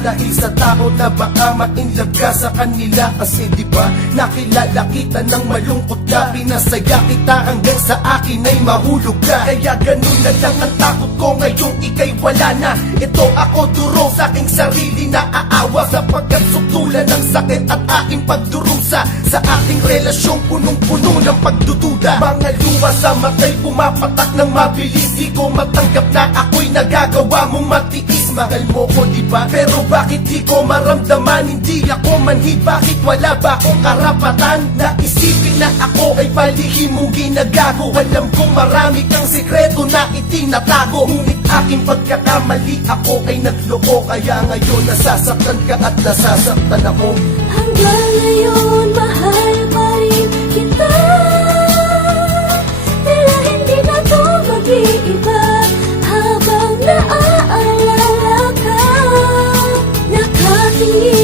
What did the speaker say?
dahil sa tao na baka mainlove ka sa kanila. Kasi diba nakilala kita ng malungkot ka, pinasaya kita hanggang sa akin ay mahulog ka. Kaya ganun na lang ang takot ko ngayong ika'y wala na. Ito ako duro sa aking sarili na aawa, sapagkat suktulan ng sakit at aking pagdurusa sa aking relasyong punong-puno ng pagdududa. Mga luha sa mata'y pumapatak ng mabilis, di ko matanggap na ako'y nagagawa mong matiis. Mahal mo ko diba, pero bakit di ko maramdaman? Hindi ako manhid, bakit wala ba akong karapatan na isipin na ako ay palihim mong ginagago? Alam kong marami kang sikreto na itinatago, ngunit aking pagkakamali ako ay nagloko. Kaya ngayon nasasaktan ka at nasasaktan ako. Hanggang ngayon mahal pa rin kita, tila hindi na to mag-iiba. Habang naaalala ka, nakatingin